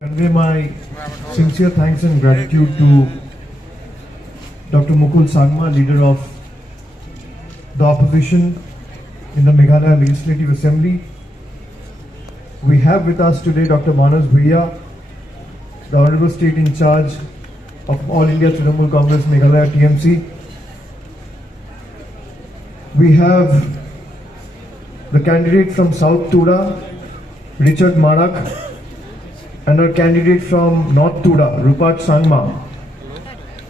Convey my sincere thanks and gratitude to Dr. Mukul Sangma, leader of the opposition in the Meghalaya Legislative Assembly. We have with us today Dr. Manas Bhuiya, the Honorable State in charge of All India Trinamool Congress Meghalaya TMC. We have the candidate from South Tuda, Richard Marak, and our candidate from North Tuda, Rupat Sangma.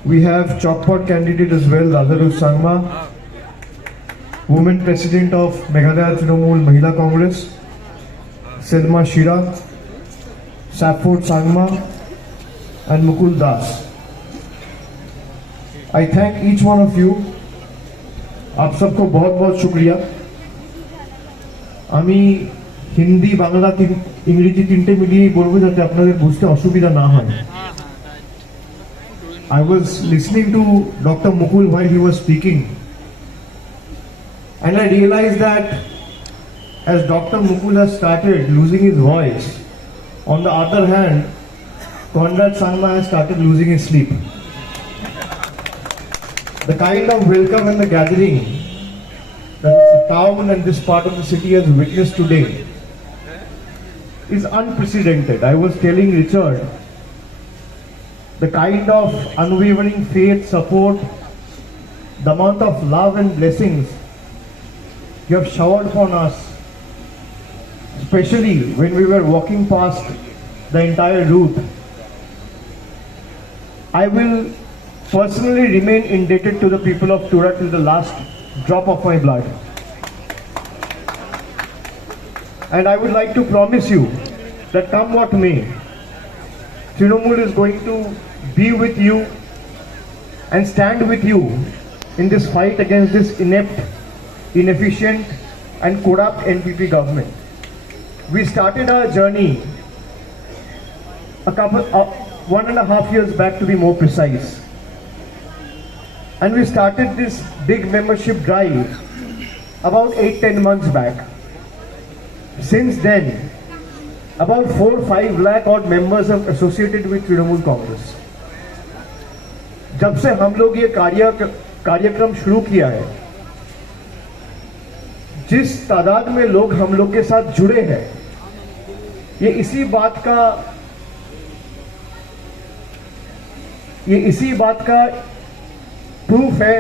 We have Chokpot candidate as well, Radharu Sangma, Women President of Meghalaya Trinamool Mahila Congress, Selma Shira, Safford Sangma, and Mukul Das. I thank each one of you. आप सबको बहुत बहुत शुक्रिया. আমি হিন্দি বাংলা ইংরেজি তিনটে মিলিয়ে বলবো যাতে আপনাদের বুঝতে অসুবিধা না হয়. I was listening to Dr. Mukul while he was speaking, and I realized that as Dr. Mukul has started losing his voice, on the other hand, Conrad Sangma has started losing his sleep. The kind of welcome and the gathering that the town and this part of the city has witnessed today is unprecedented. I was telling Richard, the kind of unwavering faith, support, the amount of love and blessings you have showered upon us, especially when we were walking past the entire route. I will personally remain indebted to the people of Tura till the last drop of my blood. And I would like to promise you that come what may, Trinamool is going to be with you and stand with you in this fight against this inept, inefficient and corrupt NPP government. We started our journey 1.5 years back, to be more precise. And we started this big membership drive about 8-10 months back. Since then, about 4-5 lakh odd members have associated with Trinamool Congress. जब से हम लोग ये कार्यक्रम शुरू किया है, जिस तादाद में लोग हम लोग के साथ जुड़े हैं, ये इसी बात का प्रूफ है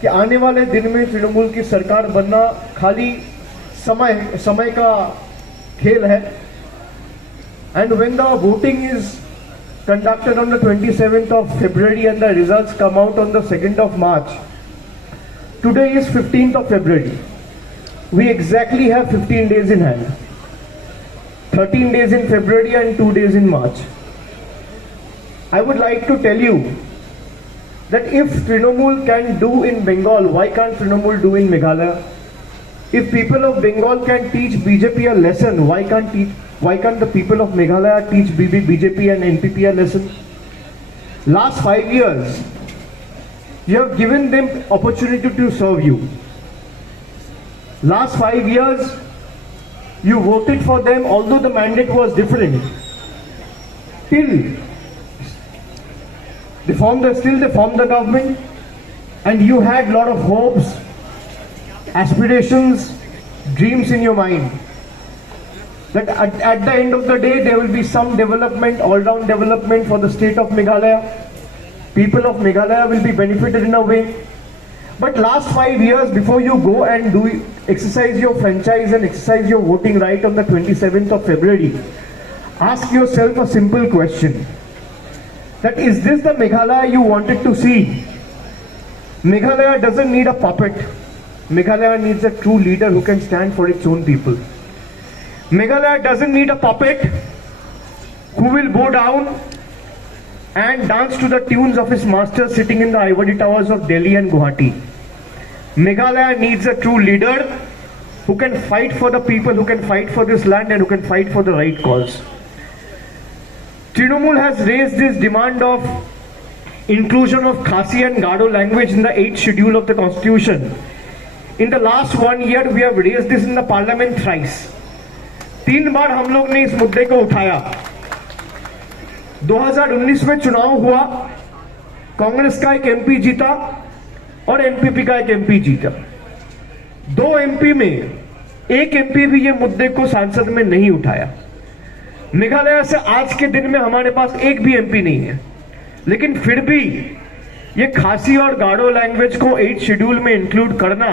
कि आने वाले दिन में तृणमूल की सरकार बनना खाली समय का खेल है. And when the voting is conducted on the 27th of February and the results come out on the 2nd of March, today is 15th of February. We exactly have 15 days in hand. 13 days in February and 2 days in March. I would like to tell you that if Trinamool can do in Bengal, why can't Trinamool do in Meghalaya? If people of Bengal can teach BJP a lesson, why can't the people of Meghalaya teach BJP and NPP a lesson? Last 5 years, you have given them opportunity to serve you. Last 5 years, you voted for them, although the mandate was different. Till they formed the government, and you had lot of hopes, aspirations, dreams in your mind that at the end of the day there will be some development, all-round development for the state of Meghalaya. People of Meghalaya will be benefited in a way. But last 5 years, before you go and exercise your franchise and exercise your voting right on the 27th of February, ask yourself a simple question. That is this the Meghalaya you wanted to see? Meghalaya doesn't need a puppet. Meghalaya needs a true leader who can stand for its own people. Meghalaya doesn't need a puppet who will bow down and dance to the tunes of his master sitting in the ivory towers of Delhi and Guwahati. Meghalaya needs a true leader who can fight for the people, who can fight for this land and who can fight for the right cause. Trinamool has raised this demand of inclusion of Khasi and Gado language in the 8th schedule of the Constitution. In the last 1 year, we have raised this in the Parliament thrice. 3 बार हम लोग ने इस मुद्दे को उठाया। 2019 में चुनाव हुआ, कांग्रेस का एक एमपी जीता और एनपीपी का एक एमपी जीता। 2 एमपी में एक एमपी भी ये मुद्दे को संसद में नहीं उठाया। मेघालय से आज के दिन में हमारे पास एक भी एमपी नहीं है, लेकिन फिर भी ये खासी और गारो लैंग्वेज को 8 शेड्यूल में इंक्लूड करना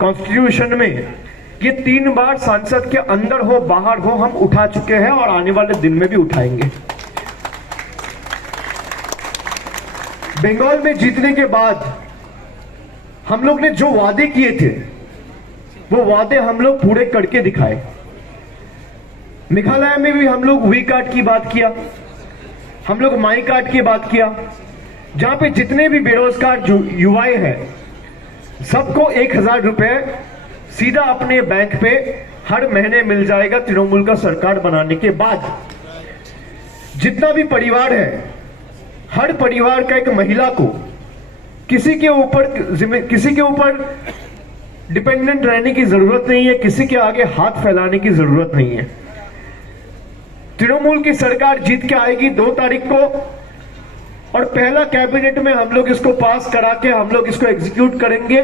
कॉन्स्टिट्यूशन में, ये 3 बार संसद के अंदर हो बाहर हो हम उठा चुके हैं और आने वाले दिन में भी उठाएंगे। बंगाल में जीतने के बाद हम लोग ने जो वादे किए थे वो वादे हम लोग पूरे करके दिखाए। मेघालय में भी हम लोग वी कार्ड की बात किया, हम लोग माई कार्ड की बात किया, जहां पे जितने भी बेरोजगार युवा हैं सबको 1000 रुपए सीधा अपने बैंक पे हर महीने मिल जाएगा तृणमूल का सरकार बनाने के बाद। जितना भी परिवार है, हर परिवार का एक महिला को किसी के ऊपर डिपेंडेंट रहने की जरूरत नहीं है, किसी के आगे हाथ फैलाने की जरूरत नहीं है। तृणमूल की सरकार जीत के आएगी 2 तारीख को और पहला कैबिनेट में हम लोग इसको पास करा के हम लोग इसको एग्जीक्यूट करेंगे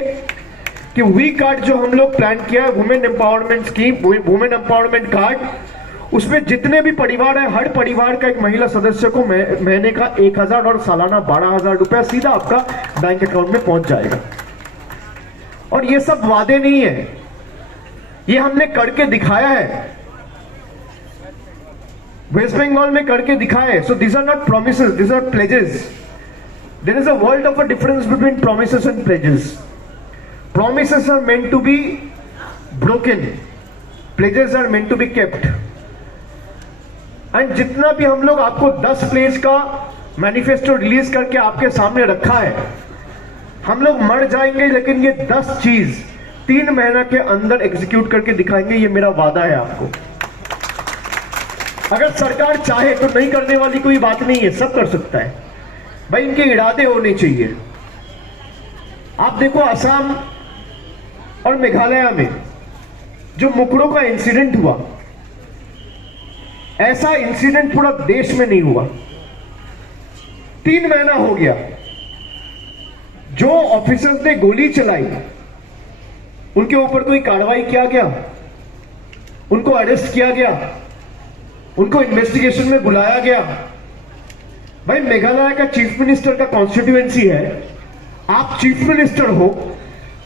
कि वी कार्ड जो हम लोग प्लान किया है, women empowerment scheme, women empowerment card, उसमें जितने भी परिवार है हर परिवार का एक महिला सदस्य को महीने का 1000 और सालाना 12000 रुपया सीधा आपका बैंक अकाउंट में पहुंच जाएगा। और ये सब वादे नहीं है, ये हमने करके दिखाया है, वेस्ट बंगाल में करके दिखाया है। So these are not promises, these are pledges. There is a world of a difference between promises and pledges. Promises are meant to be broken, pledges are meant to be kept. And जितना भी हम लोग आपको 10 pledge का manifesto release करके आपके सामने रखा है, हम लोग मर जाएंगे लेकिन ये 10 चीज 3 महीना के अंदर एग्जीक्यूट करके दिखाएंगे, ये मेरा वादा है आपको। अगर सरकार चाहे तो नहीं करने वाली कोई बात नहीं है, सब कर सकता है भाई, इनके इरादे होने चाहिए। आप देखो असम और मेघालय में जो मुकड़ों का इंसिडेंट हुआ, ऐसा इंसिडेंट पूरा देश में नहीं हुआ। 3 महीना हो गया, जो ऑफिसर्स ने गोली चलाई उनके ऊपर कोई कार्रवाई किया गया, उनको अरेस्ट किया गया, उनको इन्वेस्टिगेशन में बुलाया गया। भाई मेघालय का चीफ मिनिस्टर का कॉन्स्टिट्यूएंसी है, आप चीफ मिनिस्टर हो,